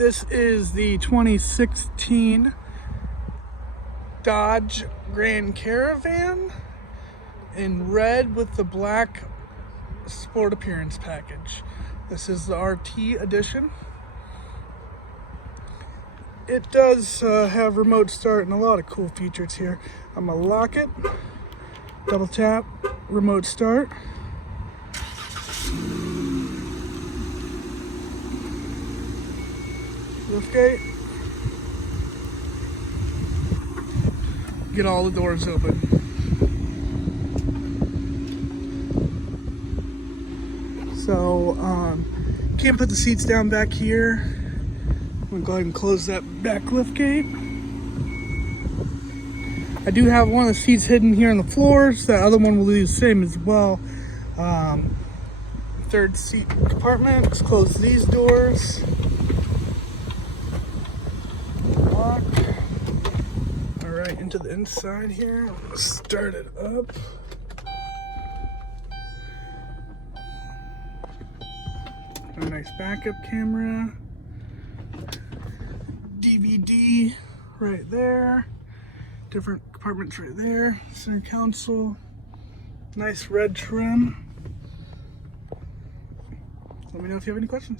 This is the 2016 Dodge Grand Caravan in red with the black sport appearance package. This is the RT edition. It does have remote start and a lot of cool features here. I'm gonna lock it, double tap, remote start. Liftgate. Get all the doors open. So, can't put the seats down back here. I'm gonna go ahead and close that back liftgate. I do have one of the seats hidden here on the floor, so that other one will do the same as well. Third seat compartment. Let's close these doors. Lock. All right, into the inside here. Let's start it up. A nice backup camera. DVD right there. Different compartments right there. Center console. Nice red trim. Let me know if you have any questions.